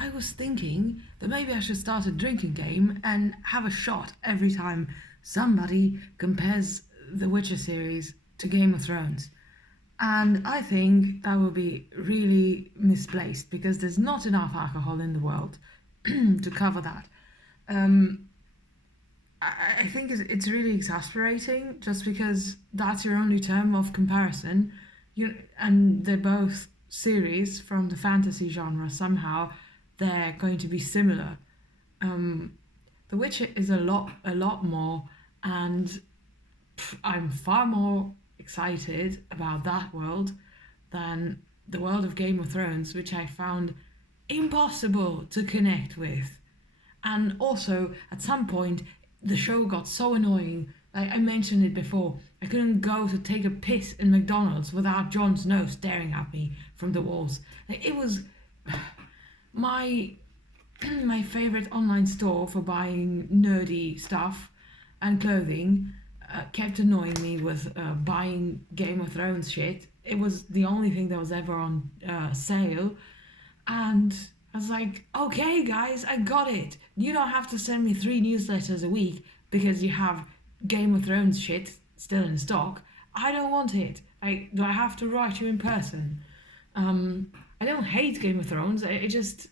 I was thinking that maybe I should start a drinking game and have a shot every time somebody compares the Witcher series to Game of Thrones. And I think that would be really misplaced because there's not enough alcohol in the world to cover that. Um, I think it's really exasperating just because that's your only term of comparison. And they're both series from the fantasy genre. Somehow they're going to be similar. Um, the Witcher is a lot more, and I'm far more excited about that world than the world of Game of Thrones, which I found impossible to connect with. And also, at some point, the show got so annoying. Like I mentioned it before, I couldn't go to take a piss in McDonald's without Jon Snow staring at me from the walls. Like, it was my my favorite online store for buying nerdy stuff and clothing kept annoying me with buying Game of Thrones shit. It was the only thing that was ever on sale, and I was like, okay, guys, I got it. You don't have to send me 3 newsletters a week because you have Game of Thrones shit still in stock. I don't want it. Do I have to write you in person? I don't hate Game of Thrones. I just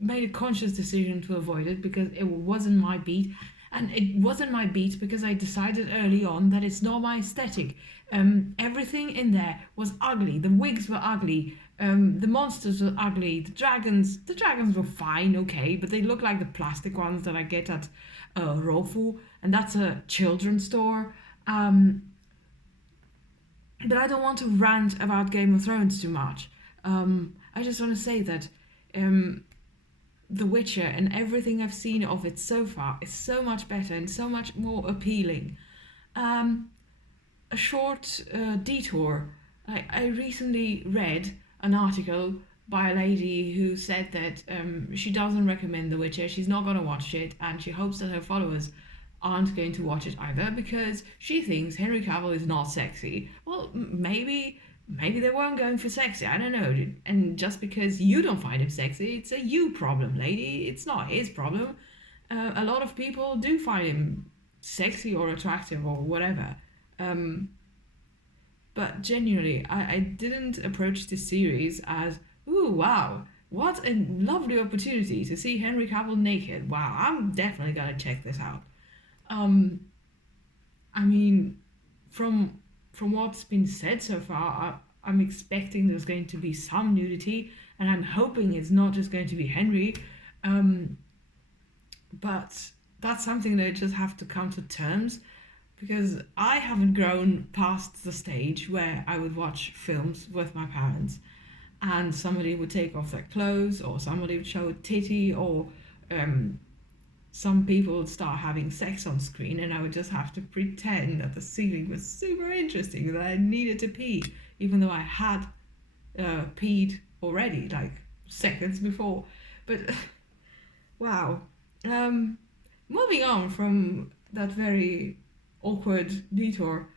made a conscious decision to avoid it because it wasn't my beat. And it wasn't my beat because I decided early on that it's not my aesthetic. Everything in there was ugly. The wigs were ugly. The monsters were ugly. The dragons were fine, okay, but they look like the plastic ones that I get at Rofu, and that's a children's store. But I don't want to rant about Game of Thrones too much. I just want to say that The Witcher and everything I've seen of it so far is so much better and so much more appealing. Um, a short detour. I recently read an article by a lady who said that she doesn't recommend The Witcher, she's not going to watch it, and she hopes that her followers aren't going to watch it either because she thinks Henry Cavill is not sexy. Well, maybe they weren't going for sexy. I don't know. And just because you don't find him sexy, it's a you problem, lady. It's not his problem. A lot of people do find him sexy or attractive or whatever. Um, but genuinely, I didn't approach this series as, ooh, wow, what a lovely opportunity to see Henry Cavill naked. Wow, I'm definitely gonna check this out. Um, I mean, from from what's been said so far, I'm expecting there's going to be some nudity, and I'm hoping it's not just going to be Henry. Um, but that's something that I just have to come to terms because I haven't grown past the stage where I would watch films with my parents and somebody would take off their clothes or somebody would show a titty or um, some people would start having sex on screen and I would just have to pretend that the ceiling was super interesting, that I needed to pee, even though I had peed already, like seconds before. But wow. Um, moving on from that very awkward detour,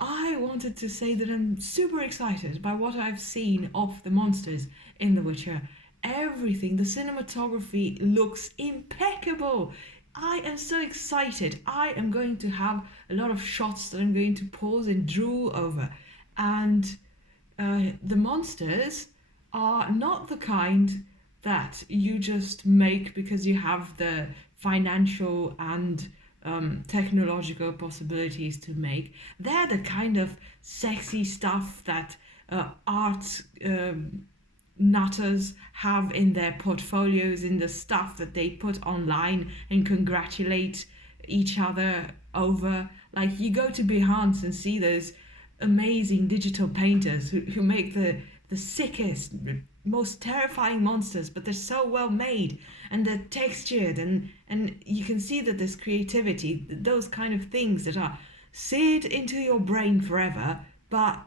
I wanted to say that I'm super excited by what I've seen of the monsters in The Witcher. Everything, the cinematography looks impeccable. I am so excited. I am going to have a lot of shots that I'm going to pause and drool over. And the monsters are not the kind that you just make because you have the financial and technological possibilities to make. They're the kind of sexy stuff that art nutters have in their portfolios, in the stuff that they put online and congratulate each other over. Like you go to Behance and see those amazing digital painters who make the sickest, most terrifying monsters, but they're so well made and they're textured and you can see that there's creativity, those kind of things that are seared into your brain forever, but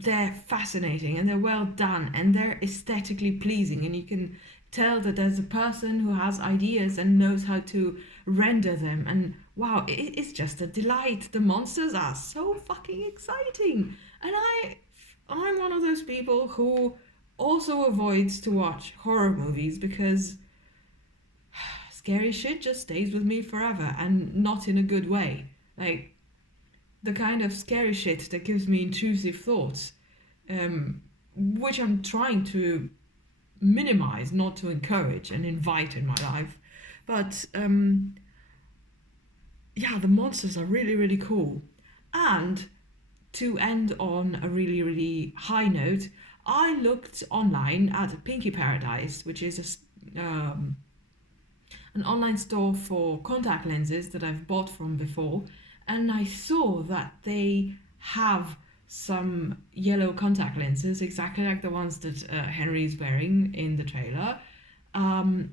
they're fascinating and they're well done and they're aesthetically pleasing and you can tell that there's a person who has ideas and knows how to render them and wow, it's just a delight. The monsters are so fucking exciting and I'm one of those people who also avoids to watch horror movies because scary shit just stays with me forever and not in a good way. Like the kind of scary shit that gives me intrusive thoughts, which I'm trying to minimize, not to encourage and invite in my life. But yeah, the monsters are really, really cool. And to end on a really, really high note, I looked online at Pinky Paradise, which is an online store for contact lenses that I've bought from before, and I saw that they have some yellow contact lenses, exactly like the ones that Henry is wearing in the trailer.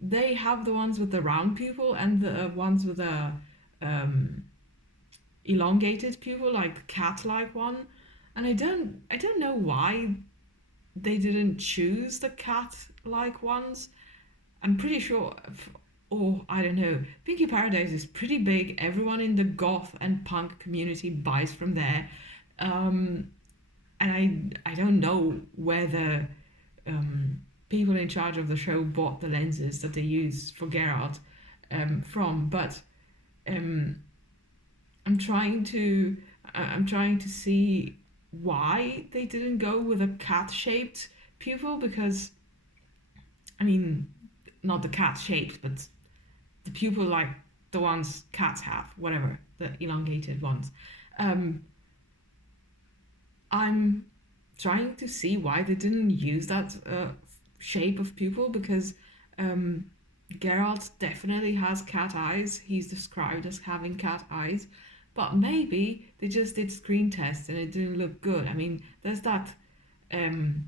They have the ones with the round pupil and the ones with a um, elongated pupil, like cat-like one. And I don't know why they didn't choose the cat-like ones. I'm pretty sure, or I don't know. Pinky Paradise is pretty big. Everyone in the goth and punk community buys from there, um, and I don't know whether people in charge of the show bought the lenses that they use for Geralt from, but um, I'm trying to I'm trying to see why they didn't go with a cat-shaped pupil because I mean not the cat shaped, but the pupil like the ones cats have, whatever, the elongated ones. Um, I'm trying to see why they didn't use that shape of pupil because um, Geralt definitely has cat eyes. He's described as having cat eyes, but maybe they just did screen tests and it didn't look good. I mean, there's that um,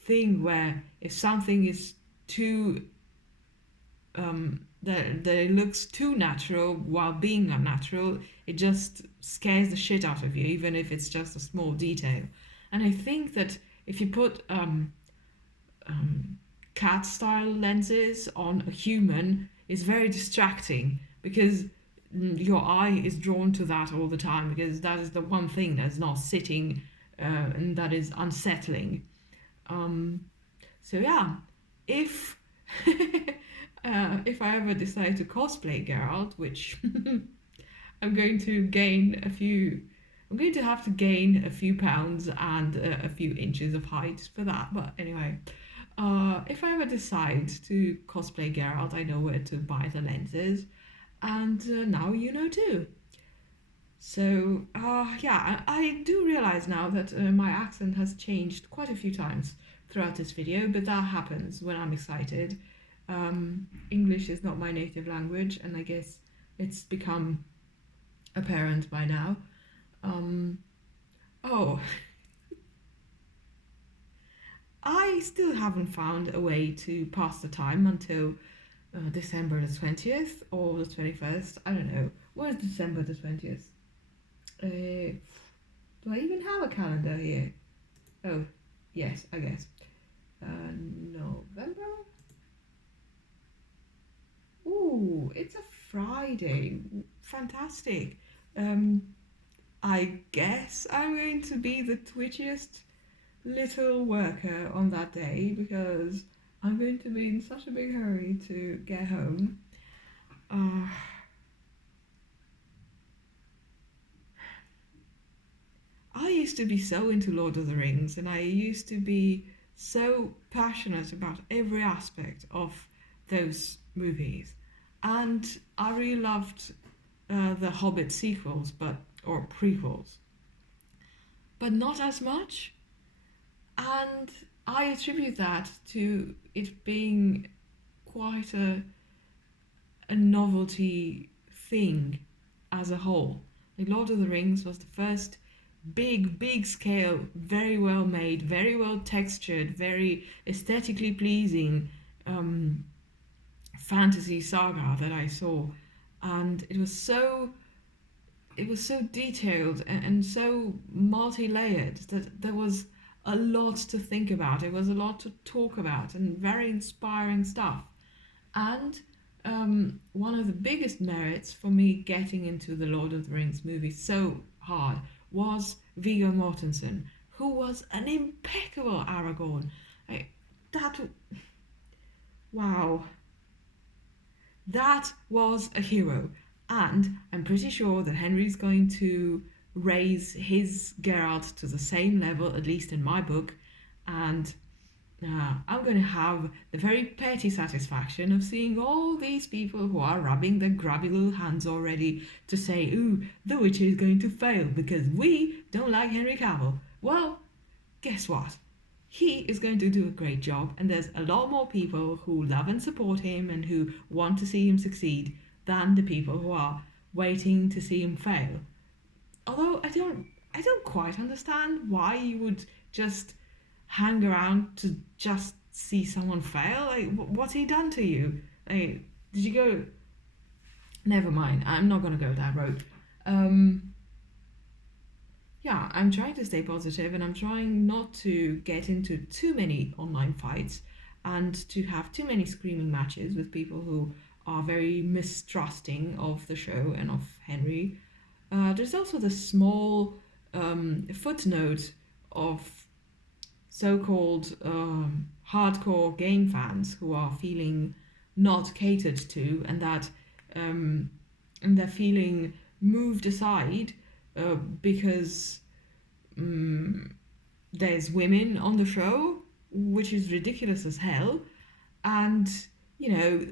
thing where if something is too that it looks too natural while being unnatural, it just scares the shit out of you, even if it's just a small detail. And I think that if you put cat style lenses on a human, it's very distracting because your eye is drawn to that all the time because that is the one thing that's not sitting and that is unsettling. Um, so yeah, if if I ever decide to cosplay Geralt, which I'm going to gain a few, I'm going to have to gain a few pounds and a few inches of height for that. But anyway, if I ever decide to cosplay Geralt, I know where to buy the lenses, and now you know too. So, yeah, I do realize now that my accent has changed quite a few times throughout this video, but that happens when I'm excited. English is not my native language, and I guess it's become apparent by now. Um, oh, I still haven't found a way to pass the time until December the 20th or the 21st. I don't know. When is December the 20th? Do I even have a calendar here? Oh, yes, I guess. November? Ooh, it's a Friday. Fantastic. Um, I guess I'm going to be the twitchiest little worker on that day because I'm going to be in such a big hurry to get home. Uh, I used to be so into Lord of the Rings and I used to be so passionate about every aspect of those movies. And I really loved the Hobbit sequels, or prequels, but not as much. And I attribute that to it being quite a novelty thing as a whole. Like Lord of the Rings was the first big scale, very well made, very well textured, very aesthetically pleasing fantasy saga that I saw, and it was so detailed and so multi-layered that there was a lot to think about. It was a lot to talk about and very inspiring stuff. And one of the biggest merits for me getting into the Lord of the Rings movies so hard was Viggo Mortensen, who was an impeccable Aragorn. Like, that, wow, that was a hero. And I'm pretty sure that Henry's going to raise his Geralt to the same level, at least in my book. And I'm going to have the very petty satisfaction of seeing all these people who are rubbing their grubby little hands already to say, ooh, The Witcher is going to fail because we don't like Henry Cavill. Well, guess what? He is going to do a great job, and there's a lot more people who love and support him and who want to see him succeed than the people who are waiting to see him fail. Although I don't quite understand why you would just hang around to just see someone fail. Like, what's he done to you? Like, did you go? Never mind. I'm not gonna go that road. Um, yeah, I'm trying to stay positive and I'm trying not to get into too many online fights and to have too many screaming matches with people who are very mistrusting of the show and of Henry. There's also the small footnote of so-called hardcore game fans who are feeling not catered to, um, and they're feeling moved aside because um, there's women on the show, which is ridiculous as hell. And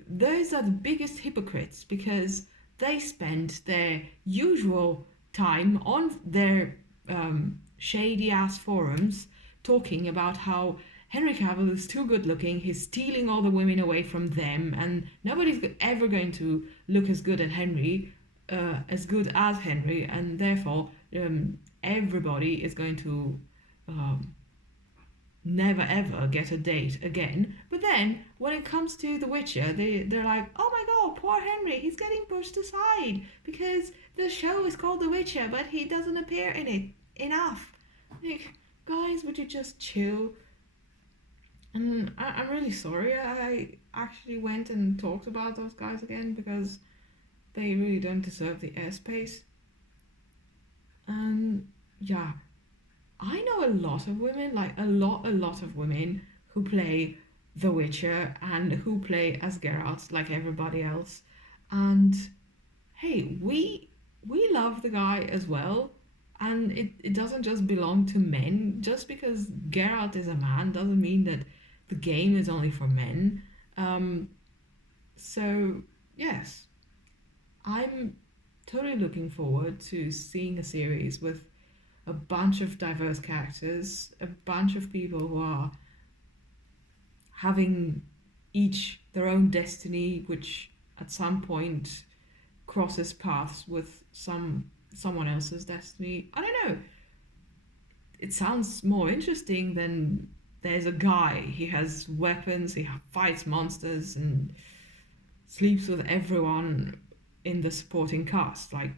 those are the biggest hypocrites because they spend their usual time on their shady ass forums talking about how Henry Cavill is too good looking, he's stealing all the women away from them, and nobody's ever going to look as good as good as Henry, and therefore everybody is going to um, never ever get a date again. But then when it comes to The Witcher, they're like, oh my god, poor Henry, he's getting pushed aside because the show is called The Witcher, but he doesn't appear in it enough. Like, guys, would you just chill? And I'm really sorry I actually went and talked about those guys again because they really don't deserve the airspace. And yeah, I know a lot of women, like a lot of women who play The Witcher and who play as Geralt like everybody else. And hey, we love the guy as well. And it doesn't just belong to men. Just because Geralt is a man doesn't mean that the game is only for men. Um, so yes, I'm totally looking forward to seeing a series with a bunch of diverse characters, a bunch of people who are having each their own destiny, which at some point crosses paths with someone else's destiny. I don't know. It sounds more interesting than there's a guy. He has weapons. He fights monsters and sleeps with everyone in the supporting cast. Like,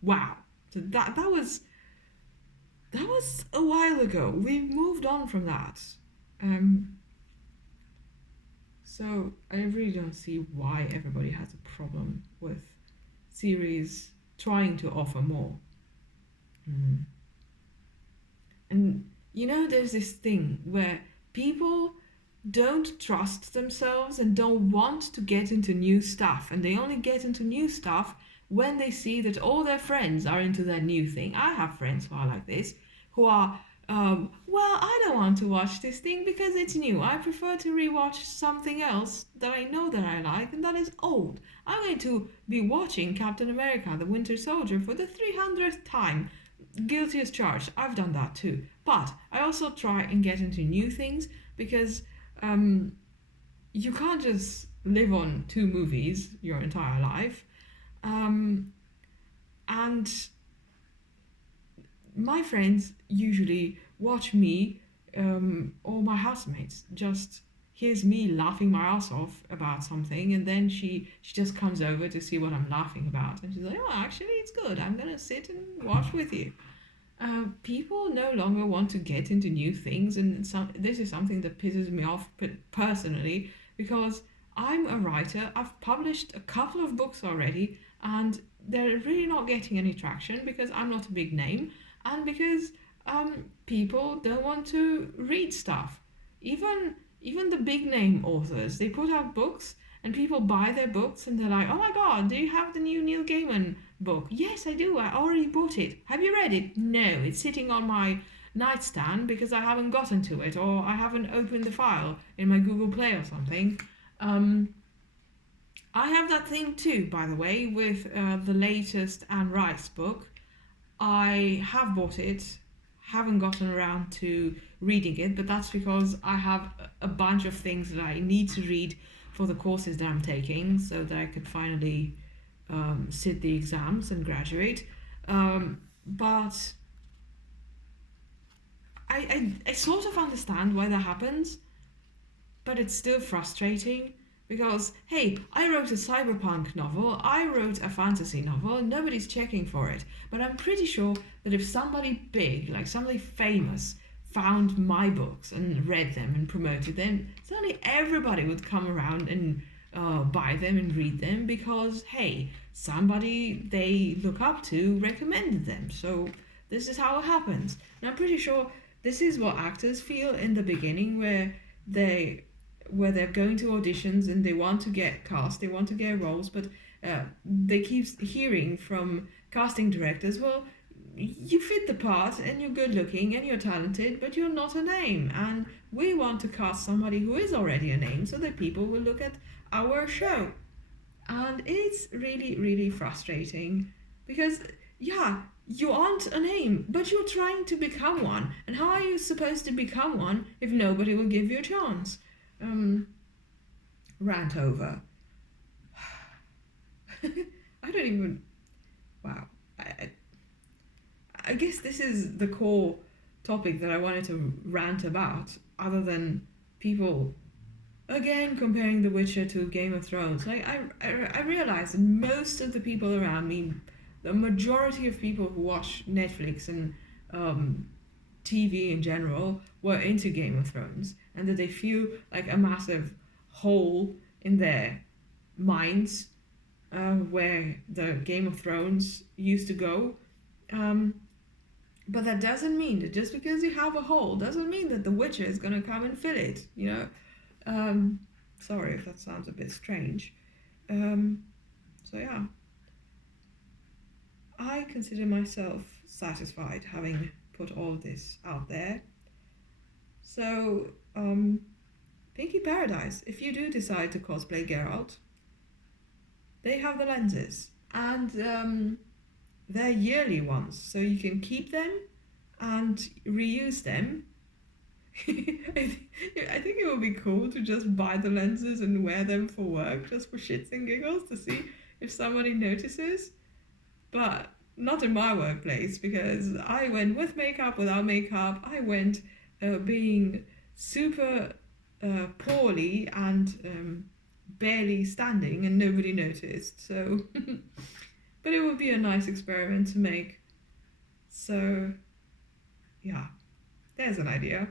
wow. So that was a while ago. We've moved on from that. Um, so I really don't see why everybody has a problem with series trying to offer more. Mm. And there's this thing where people don't trust themselves and don't want to get into new stuff, and they only get into new stuff when they see that all their friends are into that new thing. I have friends who are like this, who are, well, I don't want to watch this thing because it's new. I prefer to rewatch something else that I know that I like and that is old. I'm going to be watching Captain America, the Winter Soldier for the 300th time. Guilty as charged. I've done that too. But I also try and get into new things because you can't just live on two movies your entire life. And my friends usually watch me or my housemates just hears me laughing my ass off about something, and then she just comes over to see what I'm laughing about, and she's like, oh, actually it's good, I'm gonna sit and watch with you. People no longer want to get into new things, and this is something that pisses me off personally because I'm a writer. I've published a couple of books already, and they're really not getting any traction because I'm not a big name and because people don't want to read stuff. even the big name authors, they put out books and people buy their books and they're like, oh my god, do you have the new Neil Gaiman book? Yes, I do. I already bought it. Have you read it? No, it's sitting on my nightstand because I haven't gotten to it or I haven't opened the file in my Google Play or something. I have that thing too, by the way, with the latest Anne Rice book. I have bought it, haven't gotten around to reading it, but that's because I have a bunch of things that I need to read for the courses that I'm taking so that I could finally sit the exams and graduate. But I sort of understand why that happens, but it's still frustrating because, hey, I wrote a cyberpunk novel, I wrote a fantasy novel, and nobody's checking for it. But I'm pretty sure that if somebody big, like somebody famous, found my books and read them and promoted them, suddenly everybody would come around and buy them and read them because, hey, somebody they look up to recommended them. So this is how it happens. And I'm pretty sure this is what actors feel in the beginning where they're going to auditions and they want to get cast, they want to get roles, but they keep hearing from casting directors, well, you fit the part and you're good looking and you're talented, but you're not a name. And we want to cast somebody who is already a name so that people will look at our show. And it's really, really frustrating because, yeah, you aren't a name, but you're trying to become one. And how are you supposed to become one if nobody will give you a chance? Rant over. I don't even. Wow. I guess this is the core topic that I wanted to rant about, other than people again comparing The Witcher to Game of Thrones. Like I realize that most of the people around me, the majority of people who watch Netflix and TV in general, were into Game of Thrones, and that they feel like a massive hole in their minds where the Game of Thrones used to go. But that doesn't mean that just because you have a hole doesn't mean that The Witcher is going to come and fill it, you know? Sorry if that sounds a bit strange. So yeah. I consider myself satisfied having put all this out there. So, Pinky Paradise, if you do decide to cosplay Geralt, they have the lenses. And they're yearly ones, so you can keep them and reuse them. I think it would be cool to just buy the lenses and wear them for work, just for shits and giggles, to see if somebody notices. But not in my workplace, because I went with makeup, without makeup. I went being super poorly and barely standing, and nobody noticed. So, but it would be a nice experiment to make. So, yeah, there's an idea.